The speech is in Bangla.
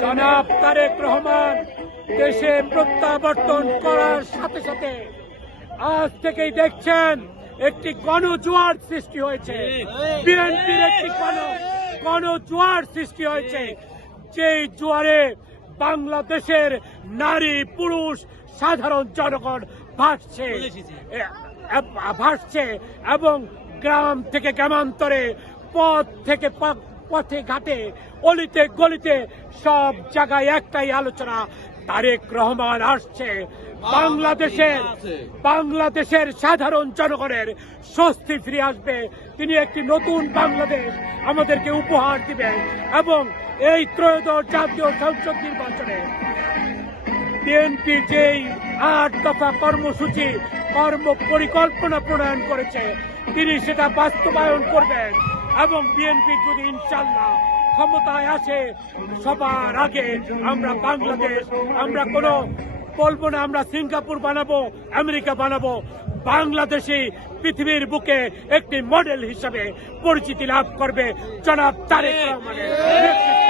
জনাব তারেক রহমান দেশে প্রত্যাবর্তন করার সাথে সাথে আজ থেকেই দেখছেন একটি গণজোয়ার সৃষ্টি হয়েছে। বিএনপির একটি গণজোয়ার সৃষ্টি হয়েছে, যেই জোয়ারে বাংলাদেশের নারী পুরুষ সাধারণ জনগণ ভাসছে এবং গ্রাম থেকে গ্রামান্তরে পথ থেকে পথে ঘাটে অলিতে গলিতে সব জায়গায় একটাই আলোচনা, তারেক রহমান আসছে। বাংলাদেশের সাধারণ জনগণের স্বস্তি ফিরে আসবে। তিনি একটি নতুন বাংলাদেশ আমাদেরকে উপহার দিবেন এবং এই ত্রয়োদশ জাতীয় সংসদ নির্বাচনে বিএনপি যেই 8 দফা কর্মসূচি কর্ম পরিকল্পনা প্রণয়ন করেছে তিনি সেটা বাস্তবায়ন করবেন এবং বিএনপি যদি ইনশাল্লাহ ক্ষমতায় আসে সবার আগে আমরা বাংলাদেশ, আমরা কোনো বলবো না আমরা সিঙ্গাপুর বানাবো, আমেরিকা বানাবো, বাংলাদেশি পৃথিবীর বুকে একটি মডেল হিসাবে পরিচিতি লাভ করবে জনাব তারেক রহমানের নেতৃত্বে।